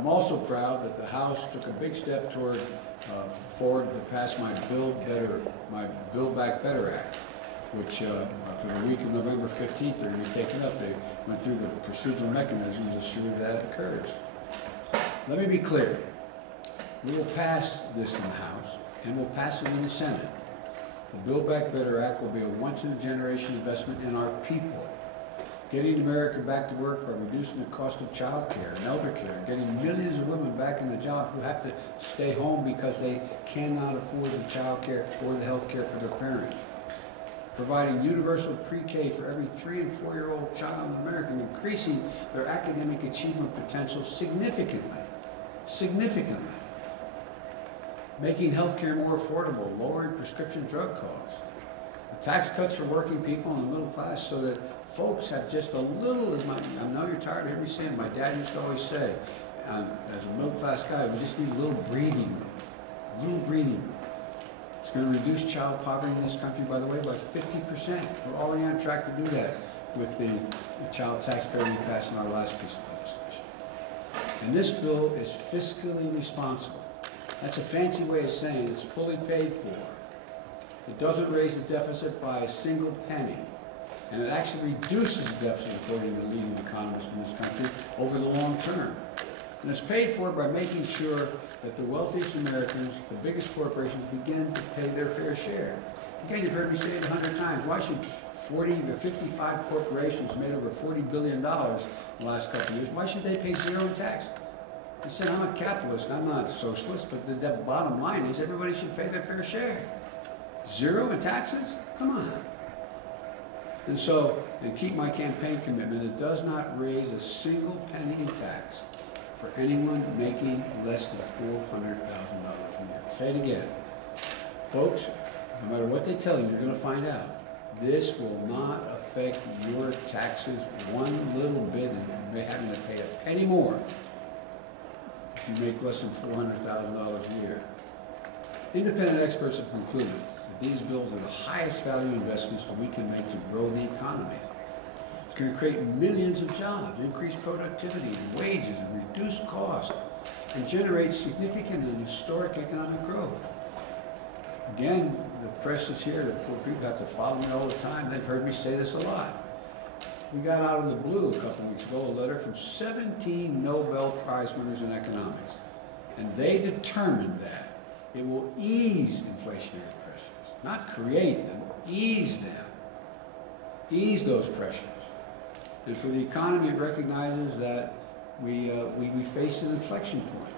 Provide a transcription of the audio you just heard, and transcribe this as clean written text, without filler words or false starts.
I'm also proud that the House took a big step forward to pass my Build Back Better Act, which for the week of November 15th, they're going to be taken up. They went through the procedural mechanisms to ensure that occurs. Let me be clear. We will pass this in the House, and we'll pass it in the Senate. The Build Back Better Act will be a once-in-a-generation investment in our people, getting America back to work by reducing the cost of child care and elder care, getting millions of women back in the job who have to stay home because they cannot afford the child care or the health care for their parents, providing universal pre-K for every 3- and 4-year-old child in America, and increasing their academic achievement potential significantly, making health care more affordable, lowering prescription drug costs, tax cuts for working people and the middle class so that folks have just a little, I know you're tired of hearing me saying, my dad used to always say, as a middle class guy, we just need a little breathing room. It's going to reduce child poverty in this country, by the way, by 50%. We're already on track to do that with the child tax credit we passed in our last piece of legislation. And this bill is fiscally responsible. That's a fancy way of saying it's fully paid for. It doesn't raise the deficit by a single penny, and it actually reduces the deficit, according to leading economists in this country, over the long term. And it's paid for by making sure that the wealthiest Americans, the biggest corporations, begin to pay their fair share. Again, you've heard me say it 100 times. Why should 40 or 55 corporations made over $40 billion in the last couple of years, why should they pay zero in tax? I said, I'm a capitalist, I'm not a socialist, but the bottom line is everybody should pay their fair share. Zero in taxes? Come on. And so, and keep my campaign commitment, it does not raise a single penny in tax for anyone making less than $400,000 a year. Say it again. Folks, no matter what they tell you, you're going to find out. This will not affect your taxes one little bit, and you may having to pay a penny more if you make less than $400,000 a year. Independent experts have concluded that these bills are the highest value investments that we can make to grow the economy. It's going to create millions of jobs, increase productivity and wages, and reduce costs, and generate significant and historic economic growth. Again, the press is here, the poor people have to follow me all the time. They've heard me say this a lot. We got out of the blue a couple of weeks ago a letter from 17 Nobel Prize winners in economics, and they determined that it will ease inflationary pressures, not create them, ease them, ease those pressures. And for the economy, it recognizes that we face an inflection point.